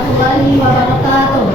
warahmatullahi wabarakatuh.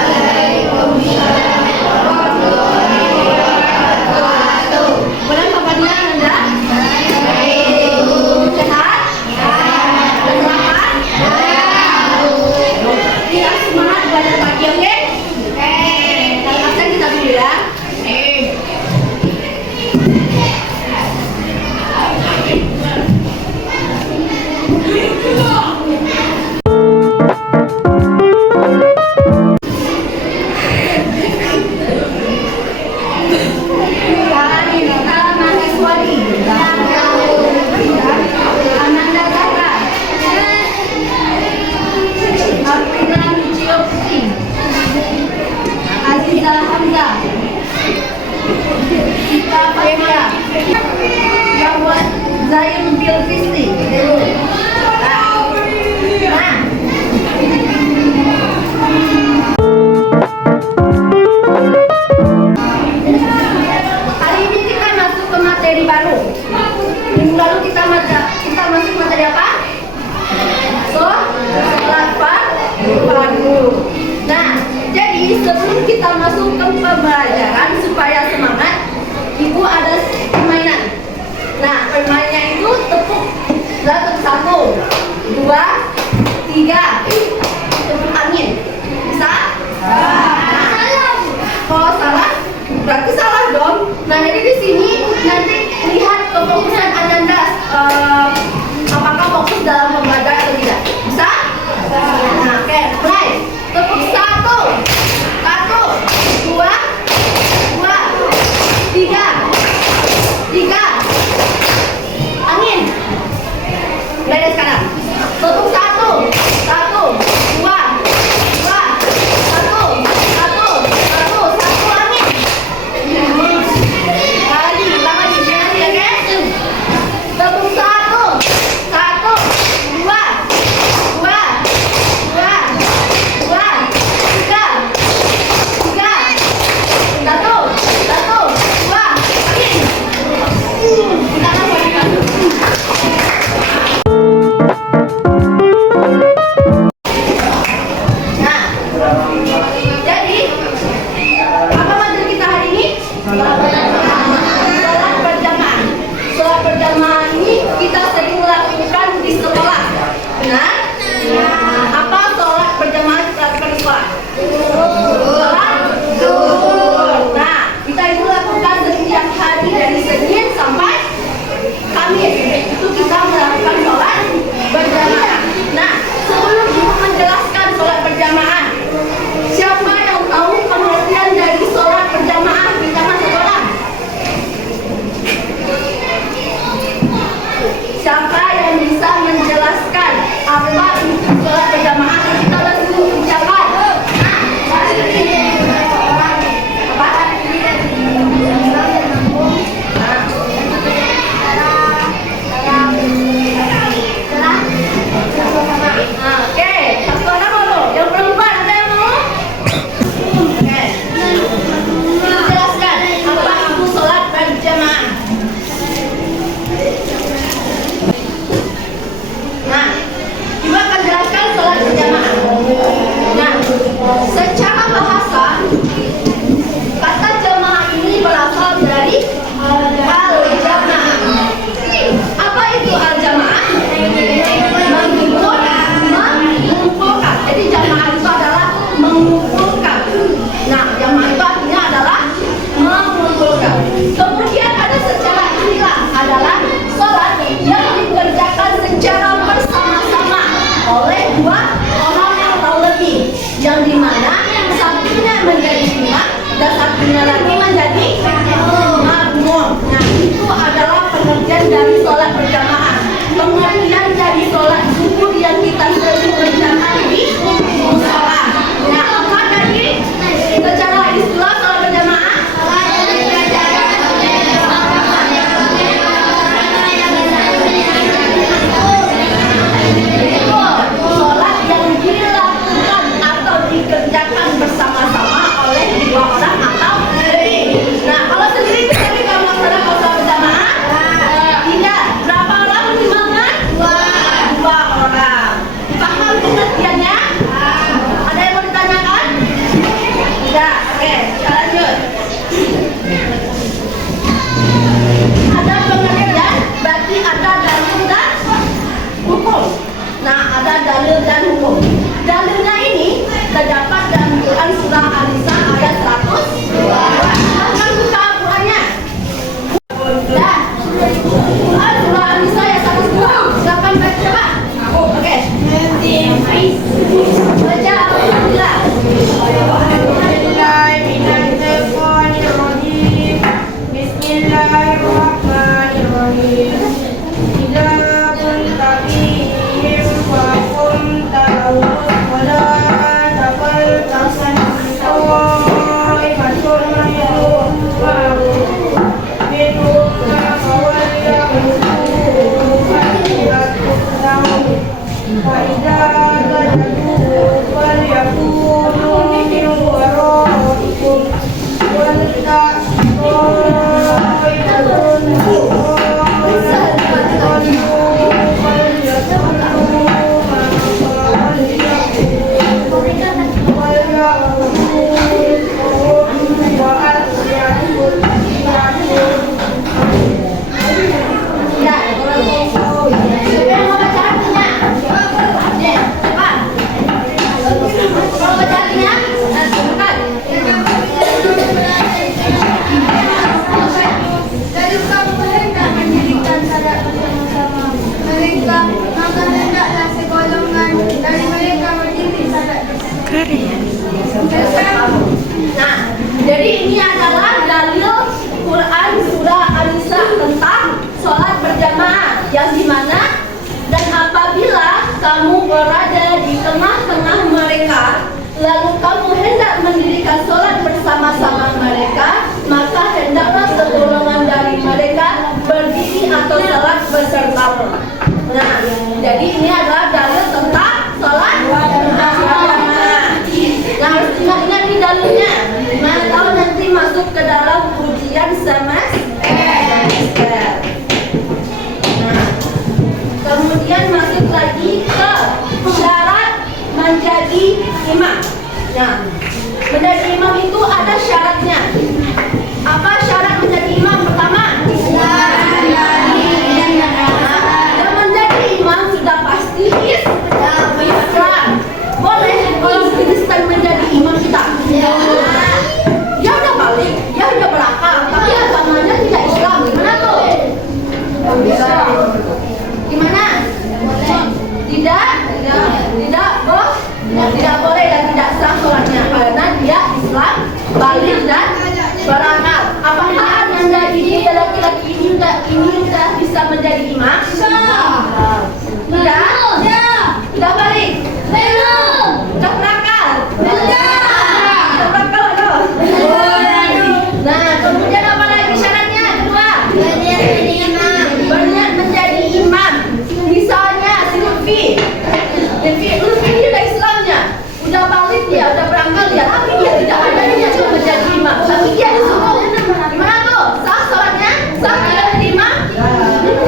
Assalamualaikum warahmatullahi wabarakatuh. Bulan kabarnya Anda? Sehat? Selamat? Tidak semangat belajar pagi, oke? Dalam absen kita dulu ya. Zain Bilfisti. Hari ini kita masuk ke materi baru. Minggu lalu kita masuk materi apa? Sholat fardu. Nah, jadi sebelum kita masuk ke pembelajaran supaya semangat, Ibu ada permainan. Nah, permainannya itu tepuk 1, 2, 3, tepuk angin. Bisa? Nah, kalau salah, berarti salah dong. Nah, jadi di sini nanti lihat kefokusan Ananda, apakah fokus dalam pembelajaran atau tidak. Bisa? Nah, oke, mulai. Tepuk 1, 2, 3, angin. Mulai dari sekarang. Tepuk 1, 2, 1, angin. Lagi, ulang lagi, ya guys. Tepuk 1, 2, 3, 1, 2, angin. Kita akan mulai. Nah, jadi apa materi kita hari ini? Sholat berjamaah. Sholat berjamaah ini kita sering melakukan di sekolah. Benar? Apa sholat berjamaah kita lakukan di sekolah? Sholat zuhur. Nah, kita itu lakukan setiap hari dari Senin sampai Kamis. Itu kita melakukan sholat berjamaah. Nah, sebelum Ibu menjelaskan sholat berjamaah, yang dimana satunya menjadi imam dan satunya lagi menjadi makmum. Nah, itu adalah pengertian dari sholat berjamaah. Pengertian dari sholat zuhur yang kita sering berjamaah di musola. Nah, apa tadi secara istilah sholat berjamaah? Sholat yang dilakukan atau dikerjakan bersama-sama oleh dua orang atau lebih. Nah, kalau sendiri kita kalau melaksanakan sholat berjamaah, tidak. Berapa orang imamnya? Dua orang. Paham pengertiannya? Ada yang mau ditanyakan? Tidak. Oke, kita lanjut. Ada pengertian, berarti ada dalil dan hukum. Nah, ada dalil dan hukum. Dalilnya ini terdapat dalam Quran surah An-Nisa ayat 102. Akan buka Qurannya. Nah, Quran surah An-Nisa ayat 102. Silakan baca coba. Oke. Baca Alhamdulillah. Bismillahirrahmanirrahim. Idza kunta fihim fa qumta wala taqaltasan ta'ifatun minhum fa idza sajadu falyakunu min waraikum wal Nah, jadi ini adalah dalil Quran surah An-Nisa tentang sholat berjamaah yang dimana dan apabila kamu berada di tengah-tengah mereka lalu kamu hendak mendirikan sholat bersama-sama mereka, maka hendaklah segolongan dari mereka berdiri atau sholat besertamu. Nah, jadi ini adalah dalil tentang sholat berjamaah. Nah, harus ingat-ingat di dalilnya. Mana tahu nanti masuk ke dalam ujian semester. Nah, kemudian masuk lagi ke syarat menjadi imam. Nah, menjadi imam itu ada syaratnya. Apa syarat menjadi imam? Pertama, yang menjadi imam sudah pasti Islam. Boleh kalau Kristen menjadi imam kita. Dia udah balik, dia udah berakal, tapi agamanya tidak Islam. Gimana tuh? Gimana? Tidak boleh dan tidak sah sholatnya karena dia Islam, balik dan berakal. Apakah anda ini laki-laki ini sudah bisa menjadi imam? Tidak balik. Udah berakal. Udah berakal loh. Nah, kemudian apa lagi syaratnya? Kedua, berniat menjadi imam. Misalnya si Lutfi udah Islamnya, udah balik dia, udah berangkat dia, tapi dia tidak ada niat untuk menjadi imam. Tapi dia disuruh. Gimana tuh? Sah sholatnya? Sah tidak menjadi imam?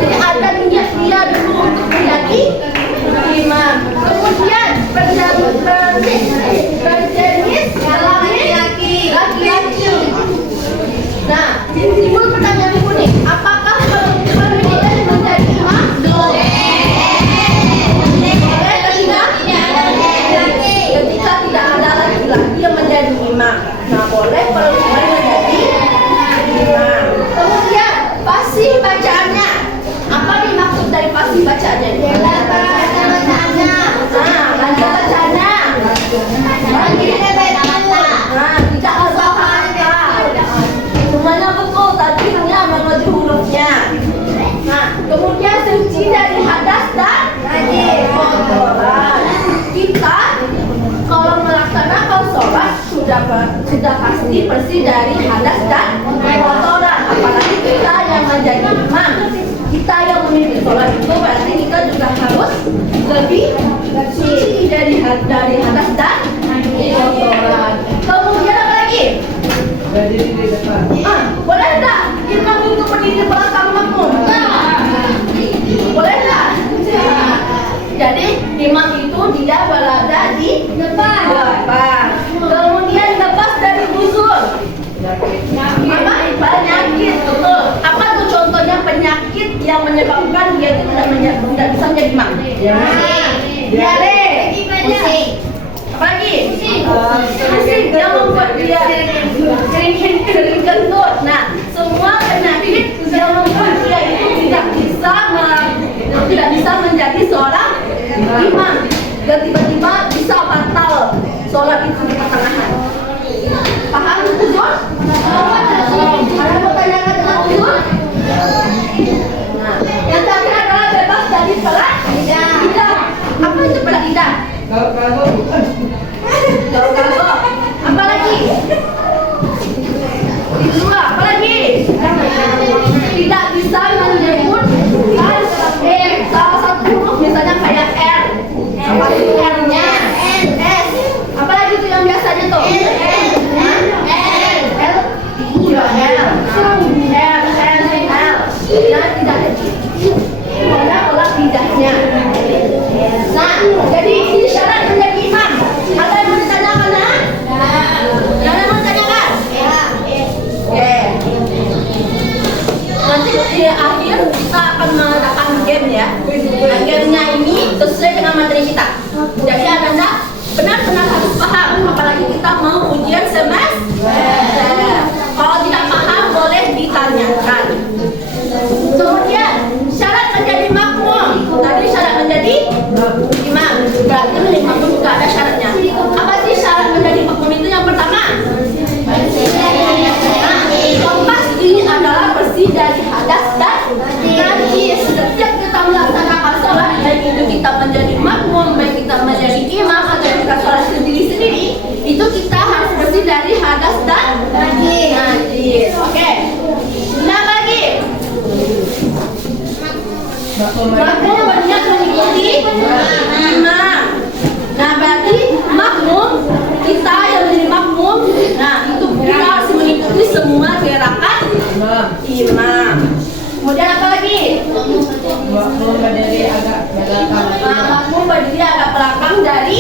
Jadi ada niat dia dulu untuk menjadi imam. Kemudian berjenis kelamin laki-laki. Nah, timbul pertanyaan ibu nih, apakah perempuan boleh menjadi imam? Boleh. Ketika tidak ada laki-laki yang menjadi imam, nah boleh perempuan menjadi sudah pasti bersih dari hadas dan kotoran. Apalagi kita yang menjadi imam, kita yang memimpin sholat itu berarti kita juga harus lebih suci dari hadas dan kotoran. Kemudian apa lagi? Boleh enggak imam itu berdiri belakang makmum? Boleh enggak? Jadi imam itu dia berada di depan. Kemudian lepas dari usul. Apa? Penyakit, betul. Apa tuh contohnya penyakit yang menyebabkan dia itu tidak bisa menjadi imam? Diare. Pusing. Apa lagi? Pusing. Yang membuat dia sering kentut. Nah, semua penyakit yang membuat dia itu tidak bisa menjadi seorang imam. Dan tiba-tiba bisa batal sholat itu di pertengahan. Paham uzur? Ada mau tanyakan tentang uzur? Nah, yang terakhir adalah bebas dari pelak lidah. Apa itu pelak lidah? Gaul-gaul. Apa lagi? Kedua, apa lagi? Tidak bisa menyebut salah satu huruf, misalnya kayak R. Apa itu R-nya? S. Apa lagi tuh yang biasanya tuh? Olah lidahnya. Nah, jadi ini syarat menjadi imam. Ada yang mau ditanyakan? Yang mau ditanyakan? Oke. Nanti di akhir kita akan mengadakan game ya. Nah, gamenya ini sesuai dengan materi kita. Jadi Anda benar-benar harus paham. Apalagi kita mau ujian semester. Kalau tidak paham boleh ditanyakan. Kemudian syarat menjadi makmum. Tadi syarat menjadi imam. Berarti menjadi makmum juga ada syaratnya. Apa sih syarat menjadi makmum itu? Yang pertama, kompas ini adalah bersih dari hadas dan najis. Setiap kita melaksanakan sholat, baik itu kita menjadi makmum, baik kita menjadi imam atau kita sholat sendiri-sendiri, itu kita harus bersih dari hadas dan najis. Oke. Nah, lagi makmum berniat mengikuti imam. Nah, berarti makmum, kita yang menjadi makmum, nah itu kita harus mengikuti semua gerakan imam. Kemudian apa lagi? Makmum berdiri agak belakang. Makmum berdiri agak belakang dari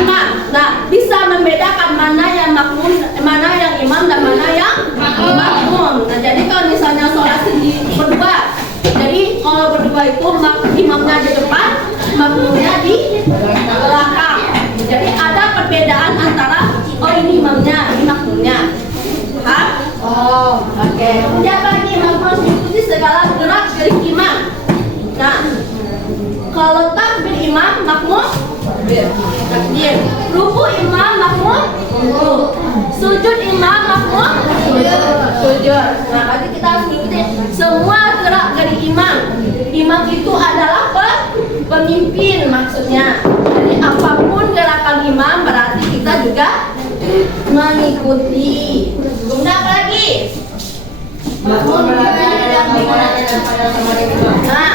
imam. Nah, bisa membedakan mana yang makmum, mana yang imam dan mana yang makmum. Nah, jadi kalau misalnya sholat sendiri berdua, jadi kalau berdua itu imamnya di depan, makmumnya di belakang. Jadi ada perbedaan antara ini imamnya, ini makmumnya. Paham? Oke. Kemudian apa lagi? Makmum harus mengikuti segala gerak-gerik imam. Nah, kalau takbir imam, makmum takbir. Ruku imam, makmum sujud imam, makmum sujud. Nah, berarti kita harus mengikuti semua gerak-gerik imam. Imam itu adalah pemimpin maksudnya. Jadi apapun gerakan imam berarti kita juga mengikuti. Kemudian apa lagi? Makmum Nah,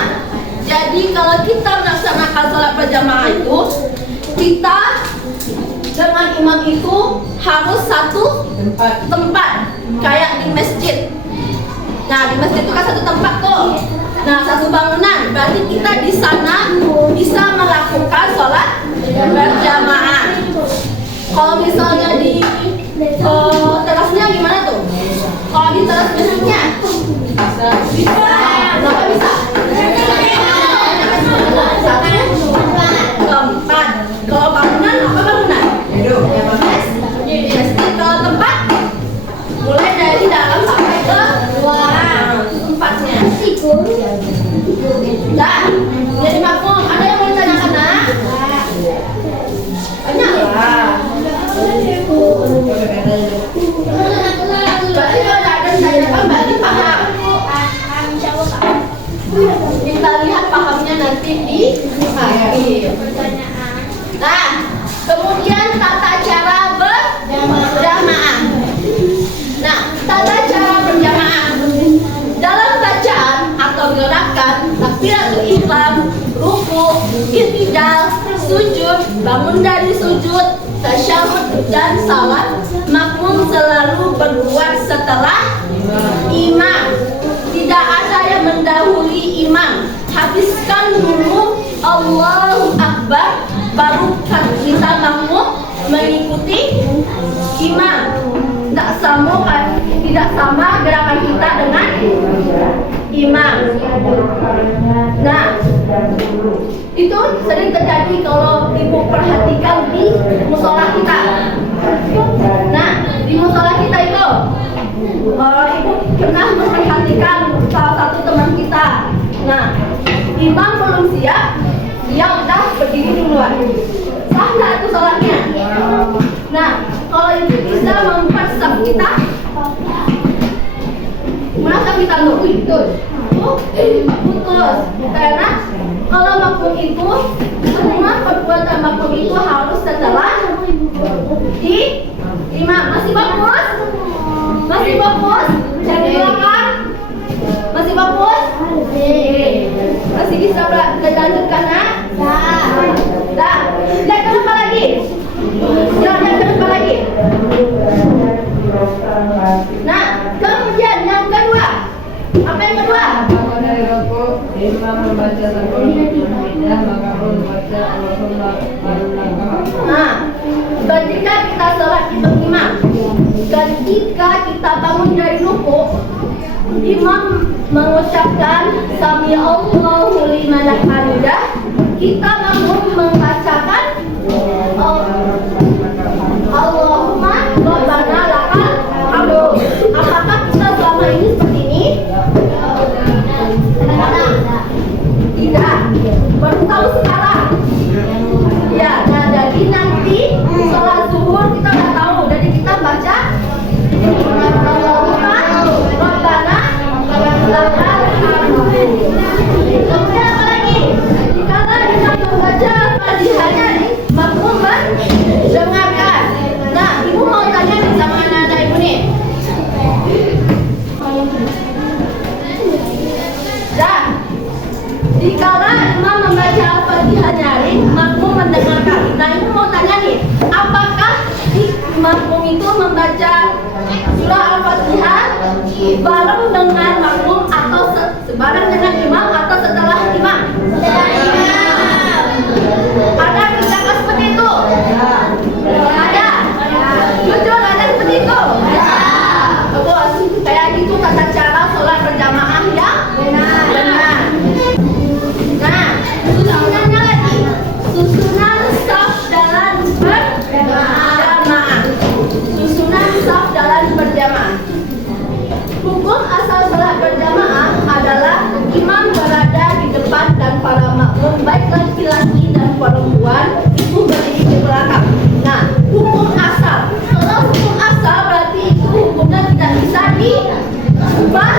jadi kalau kita melaksanakan sholat berjamaah itu, kita dengan imam itu harus satu tempat, kayak di masjid. Nah, di masjid itu kan satu tempat tuh. Nah, satu bangunan. Berarti kita di sana bisa melakukan sholat berjamaah. Kalau misalnya di terasnya gimana tuh? Kalau di teras masjidnya bisa. Kenapa bisa? Tempat. Kalau bangunan apa bangunan? Masjid. Kalau tempat mulai dari dalam sampai ke luar tempatnya. Dah. Jadi makmum, ada yang mau ditanyakan nak? Banyak lah. Berarti kalau ada ditanyakan berarti paham. Kita lihat pahamnya nanti di akhir. Nah, kemudian tata cara berjamaah. sujud, bangun dari sujud, tasyahud dan salat, makmum selalu berbuat setelah imam. Tidak ada yang mendahului imam. Habiskan dulu Allahu Akbar, baru kita makmum mengikuti imam. Tidak sama gerakan kita dengan imam. Nah, itu sering terjadi kalau ibu perhatikan di musola kita. Nah, di musola kita itu ibu pernah memperhatikan salah satu teman kita. Nah, imam belum siap, dia udah berdiri duluan. Sah nggak itu sholatnya? Nah, kalau itu bisa membuat saf kita, merasa kita putus. Karena kalau makmum itu, semua perbuatan makmum itu harus setelah di imam. Masih bagus? Masih bagus? Dari belakang? Masih bagus? Masih bisa dilanjutkan, nak? Dah. Lihat ke depan lagi. Jangan lihat ke depan lagi. Nah, kemudian yang kedua. Apa yang kedua? Bangun dari rokok, imam membaca satu hamidah, maka pun membaca Allahumma barulah. Nah, ketika kita sholat imam, ketika kita bangun dari rukuk, imam mengucapkan Sami Allahu liman hamidah, kita makmum membacakan Allahumma rabbana lakal hamdu. Apakah kita selama ini seperti ini? Tidak. Baru tahu sekarang. Ya, nah jadi nanti sholat zuhur kita udah tahu. Jadi kita baca Allahumma rabbana lakal hamdu. Kemudian apa lagi? Kalau kita membaca Fatihahnya nih, makmum mendengarkan. Nah, ibu mau tanya nih sama anak-anak ibu nih. Dan dikala imam membaca Al-Fatihahnya nih, makmum mendengarkan. Nah, ibu mau tanya nih, apakah makmum itu membaca surah Al-Fatihah bareng dengan makmum atau bareng dengan imam atau setelah imam? Ada tindakan seperti itu? Ada? Jujur ada seperti itu? Bagus. Kayak gitu tata cara sholat berjamaah yang benar. Nah, susunannya lagi. Susunan saf dalam berjamaah. Susunan saf dalam berjamaah. Hukum asal sholat berjamaah adalah imam berada di depan dan para makmum baik laki-laki dan perempuan itu berdiri di belakang. Nah, hukum asal. Kalau hukum asal berarti itu hukumnya tidak bisa diubah.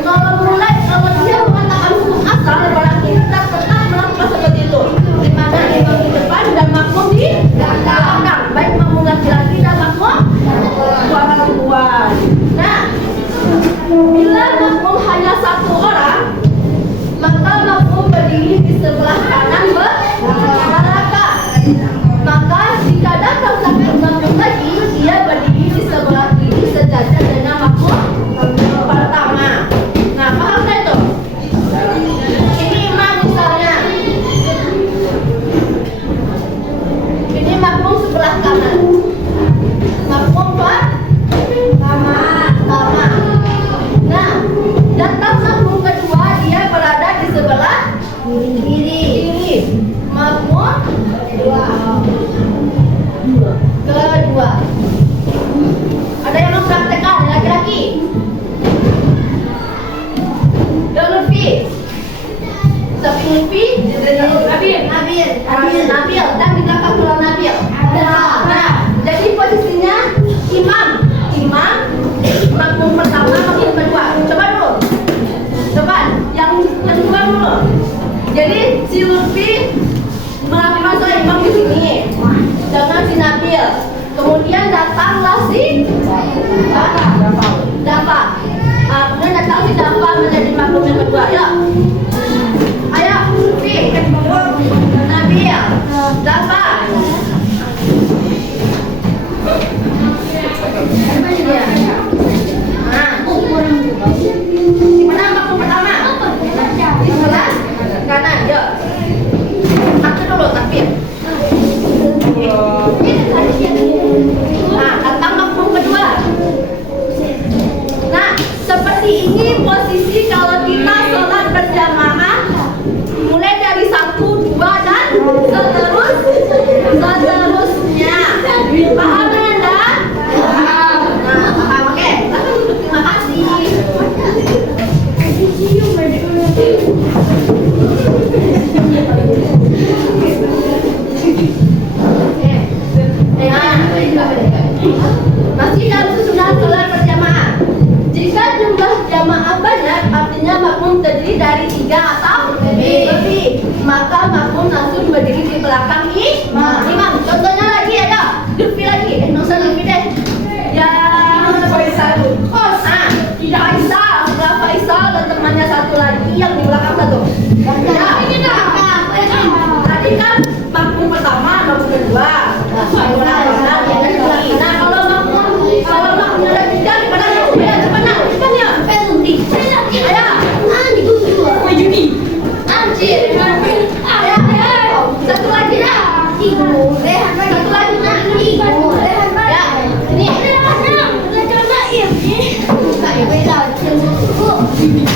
Kalau dia mengatakan hukum asal, berarti kita tetap melakukan seperti itu. Di mana imam di depan dan makmum di belakang, baik makmum laki-laki dan makmum perempuan. Nah, bila makmum hanya satu orang, maka makmum berdiri di sebelah kanan belakang. Maka jika datang satu makmum lagi, dia berdiri di sebelah kiri sejajar dengan makmum pertama. Nah, paham nggak itu? Ini imam misalnya. Ini makmum sebelah kanan. Makmum pertama. Nah, datang makmum kedua, dia berada di sebelah kiri. Makmum kedua. Ada yang mau praktekkan laki-laki? Lutfi. Sapi Lutfi? Nabil. Dan di belakang pulau Nabil. Nah, jadi posisinya imam, makmum pertama, makmum kedua. Coba dulu. Yang kedua dulu. Jadi si Lutfi melakukan sholat imam di sini dengan si Nabil. Kemudian datanglah si Dafa. Kemudian datang si Dafa menjadi makmum yang kedua. Ayo Lutfi, Nabil. Masih dalam susunan sholat berjamaah. Jika jumlah jamaah banyak, artinya makmum terdiri dari 3 atau lebih, maka makmum langsung berdiri di belakang imam. Contohnya lagi ada, Lutfi lagi, nggak usah Lutfi deh. Ya, Faisal. Faisal, setelah Faisal dan temannya satu lagi yang di belakang satu. Tadi kan makmum pertama, makmum kedua. Nah, kalau makmumnya ada 3, di mana ya? Cepat nak, cepat ya. Satu lagi dah. Satu lagi nak. Ya, ini.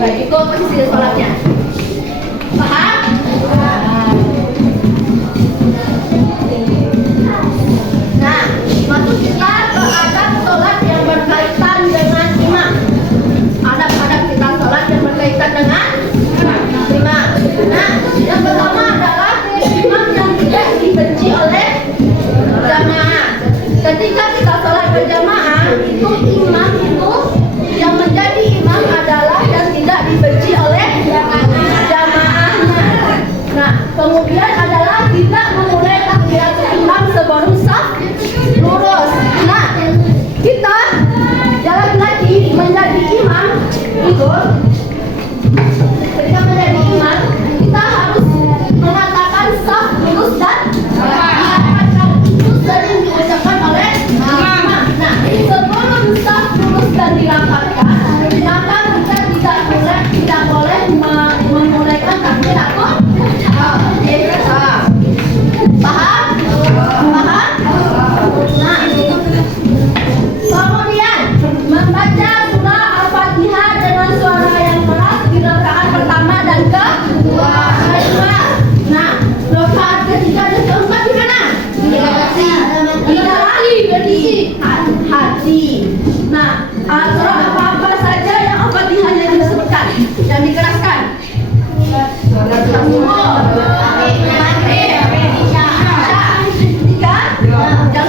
Itu posisi sholatnya. Paham? Nah, masuk kita ke adab sholat yang berkaitan dengan imam. Adab-adab kita sholat yang berkaitan dengan imam. Nah, yang pertama adalah imam yang tidak dibenci oleh jamaah. Ketika kita sholat berjamaah, itu imam itu yang menjadi imam adalah yang tidak dibenci oleh jamaahnya. Nah, kemudian adalah tidak memulai takbiratul ihram sebelum saf lurus. Nah, kita jalan lagi menjadi imam itu. Ketika menjadi imam, kita harus mengatakan saf lurus dan itu sering diucapkan oleh imam. Nah, sebelum saf lurus dan dirapatkan, maka kita tidak boleh memulaikan takbiratul ihram. Paham? Paham? Nah, kemudian membaca surah Al-Fatihah dengan suara yang keras di rakaat pertama dan kedua. Nah, rakaat ketiga dan keempat di mana? Di dalam hati. Nah, surah apa saja yang Al-Fatihahnya disebutkan dan dikeraskan? Jangan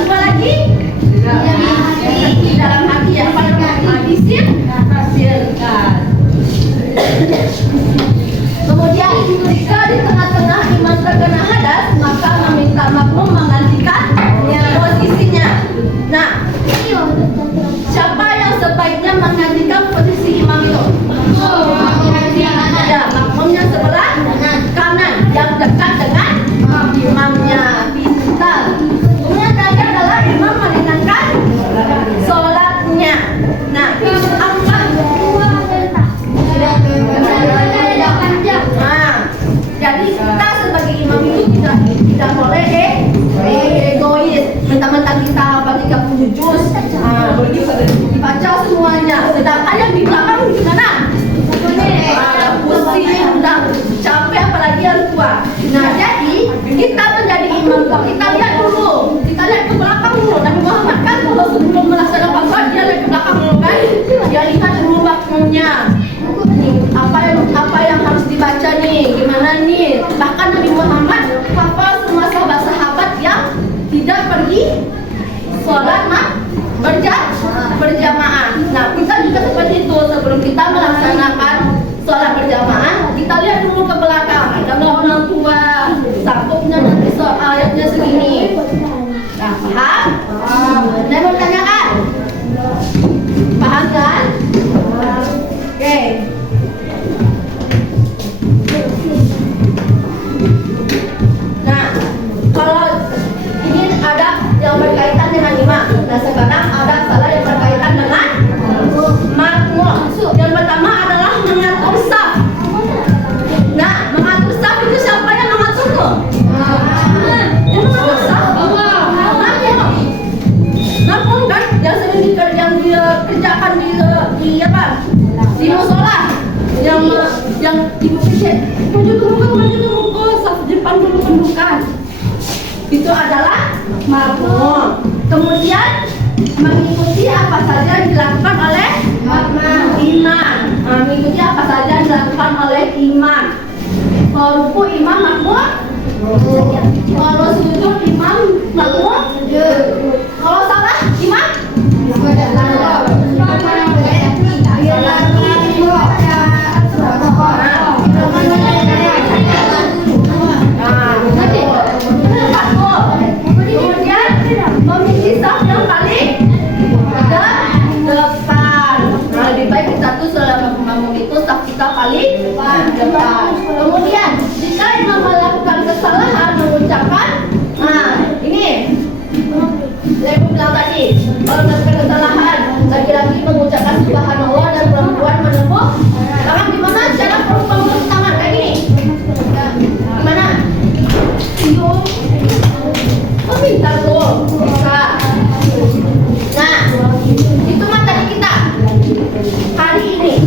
lupa lagi di dalam hati ya, pada disirkan. Kemudian jika di tengah-tengah imam terkena hadas, maka meminta makmum menggantikan posisinya. Nah, siapa yang sebaiknya menggantikan posisi imam itu? Ya, makmumnya sebelah kanan yang dekat dengan imamnya. Pintar. Kemudian terakhir adalah imam meringankan sholatnya. Nah, jadi kita sebagai imam itu tidak boleh egois. Mentang-mentang kita baca 30 juz, dibaca semuanya. Sedangkan yang di belakang gimana? Pusing, udah capek, apalagi yang tua. Nah, jadi kita menjadi imam, kita lihat dulu, kita lihat ke belakang dulu. Nabi Muhammad kan kalau sebelum melaksanakan sholat dia lihat ke belakang dulu kan, dia lihat dulu makmumnya. Apa yang harus dibaca nih, gimana nih? Bahkan Nabi Muhammad hafal semua sahabat-sahabat yang tidak pergi sholat berjamaah. Nah, kita juga seperti itu. Sebelum kita melaksanakan sholat berjamaah, kita lihat dulu ke belakang. Ada nggak orang tua? Takutnya nanti ayatnya segini. Nah, paham? Saya mau tanyakan. Paham kan? Oke. Nah, kalau ini ada yang berkaitan dengan imam. Nah, sekarang ada salah yang berkaitan dengan makmum. Yang pertama adalah mengatur saf. Nah, mengatur saf itu siapa yang mengatur tuh? Yang mengatur saf. Makmum kan yang sering dikerjakan di apa? Di musola. Yang ibu kecil maju ke muka, saf depan dulu pendudukan. Itu adalah makmum. Kemudian mengikuti apa saja yang dilakukan oleh imam. Mengikuti apa saja yang dilakukan oleh imam. Kalau ruku imam makmum. Kalau sujud imam makmum. Kalau salah imam. Kemudian memilih saf yang paling depan. Nah, lebih baik kita tuh selama membangun itu saf kita paling depan. Kemudian jika imam melakukan kesalahan mengucapkan, nah ini saya bilang tadi, kalau melakukan kesalahan laki-laki mengucapkan subhanallah dan perempuan menepuk tangan. Gimana cara perempuan menepuk tangan kayak gini? Gimana? Oh, pintar tuh, bisa. Nah, itu materi kita hari ini.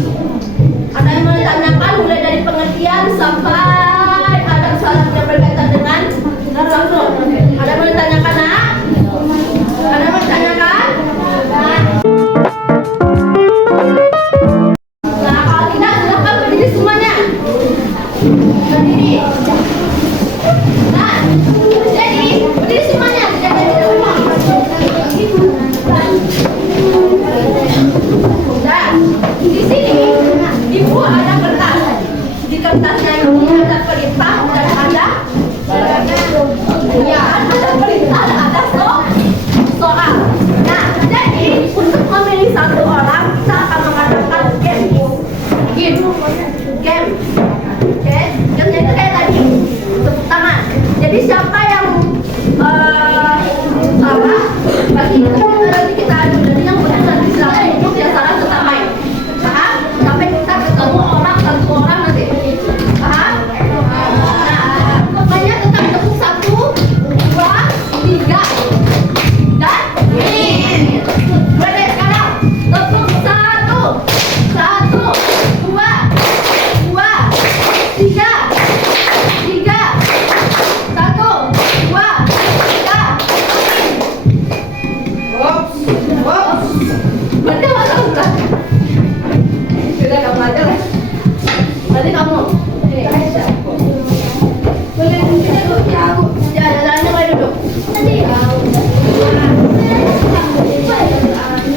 Ada yang mau ditanyakan mulai dari pengertian sampai adab salat yang berkaitan dengan Rasul. Ada yang mau ditanyakan, nak? Ada yang mau ditanyakan? Nah, kalau tidak silakan berdiri semuanya. Berdiri. Nah, jadi berdiri semuanya. Jangan di rumah. Nah, di sini ibu ada kertas. Di kertasnya ini ada perintah dan ada ya, ada perintah dan ada soal. Nah, jadi untuk memilih satu orang kita akan mengadakan game. Oke, gamenya itu kayak tadi, tepuk tangan. Jadi siapa yang salah, bagi nanti kita adu. Jadi yang benar nanti silakan duduk, yang salah tetap main. Paham? Sampai kita ketemu orang satu orang nanti. Paham? Nah, pokoknya tetap tepuk 1, 2, 3 dan ini. Boleh sekarang tepuk 1, 2, 3, 3, 1, 2, 3. Berarti apa sudah? Sudah kamu aja lah. Berarti kamu. Boleh duduk ya aku. Ya, jalannya boleh duduk. Bacakan kaki.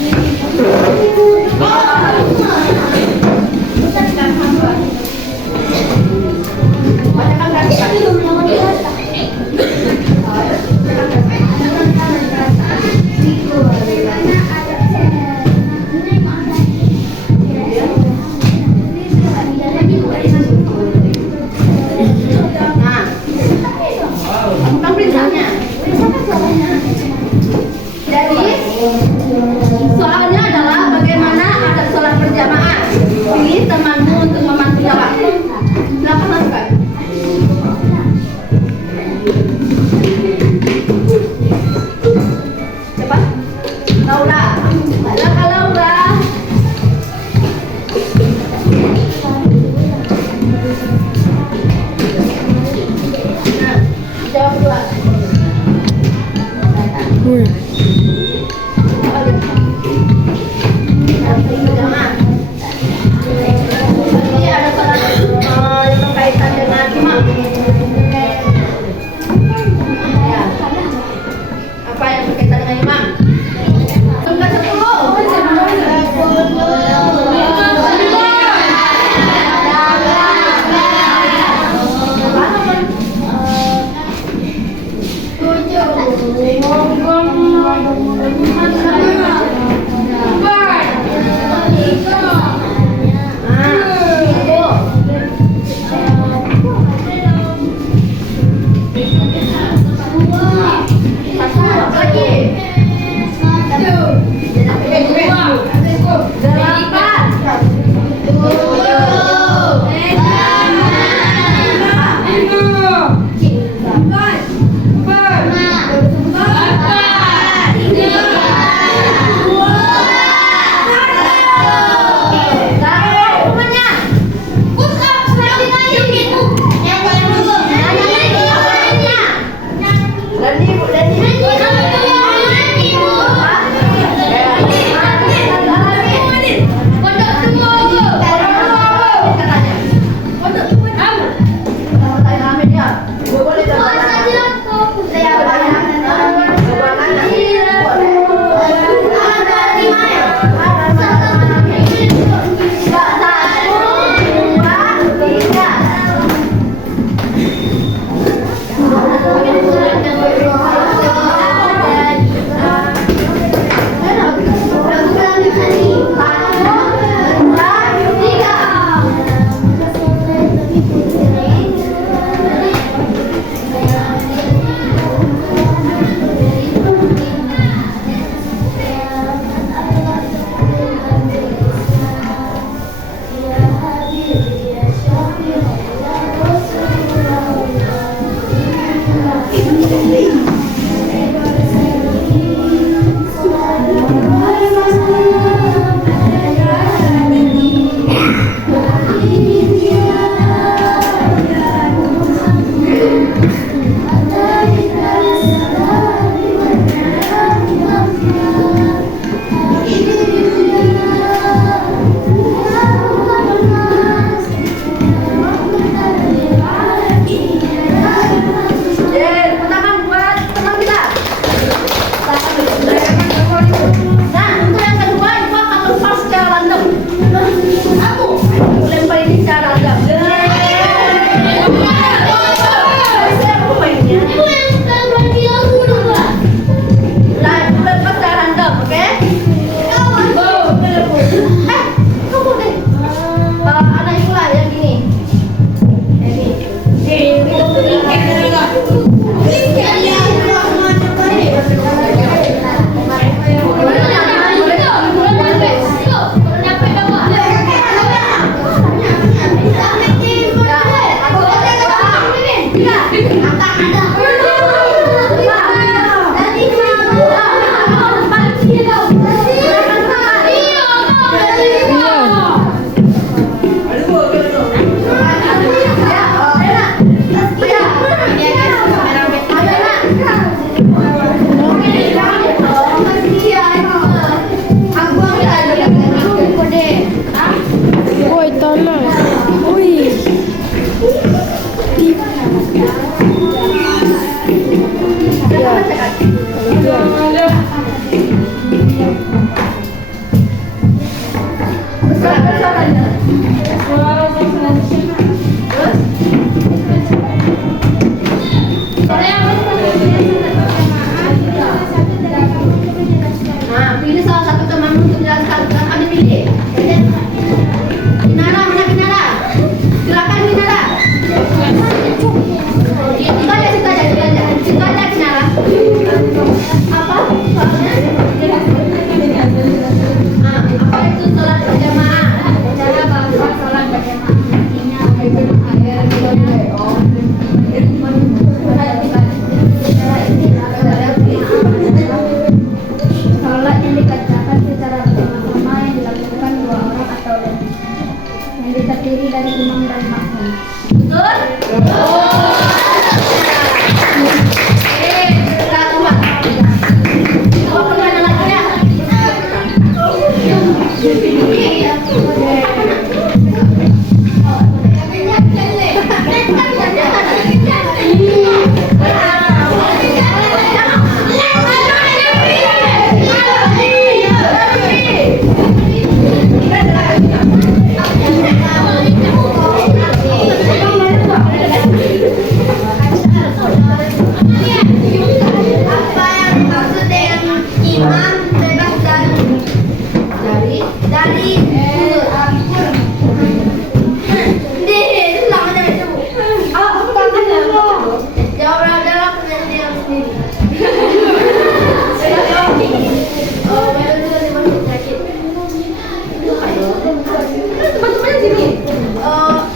Nah, bukan perintahnya. Jadi soalnya adalah bagaimana ada sholat berjamaah. Pilih temanmu untuk membantu jawab. Silakan masukkan. Siapa? Laura. Silakan Laura. Nah, jawab dua. Woi, tolong. Wih. Ya. Nah, pilih salah satu temanmu untuk menjelaskan. Ada pilih. Minara, mana Minara? Silakan Minara. Kita aja, Minara. Apa? Soalnya? Apa itu sholat berjamaah? Cara bahasa sholat berjamaah. Sholat yang dikerjakan secara bersama-sama yang dilakukan dua orang atau lebih, yang terdiri dari imam dan makmum. Betul? Kita umat. Coba pertanyaan lagi ya. Apa yang dimaksud dengan imam bebas dari jawab dalam pertanyaan sendiri.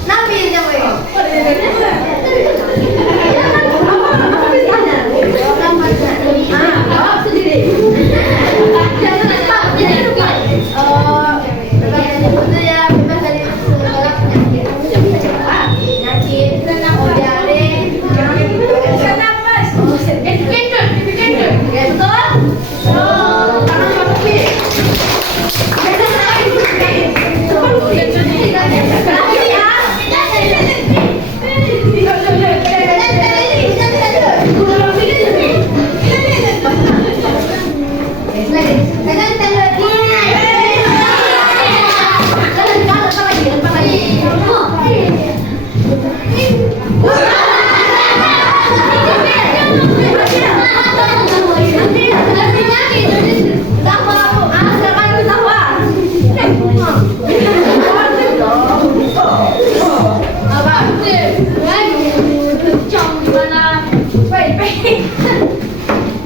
Nabi yang jawab sendiri. Itu ya bebas dari segala penyakit. Penyakit, diare, ya betul? Tangan kaki.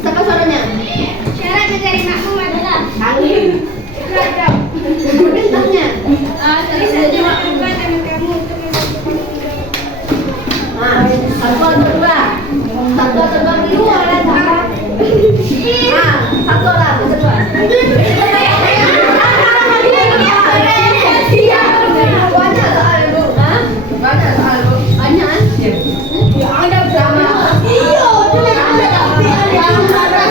Siapa suaranya? Syarat dari makmum adalah Bintangnya. bisa melakukan dengan kamu untuk Satu atau dua? Satu atau dua pilih? Satu lah, satu dua. Banyak soal bu. Banyak soal bu. Banyak. Ada berapa? Iya, ada tapi ada.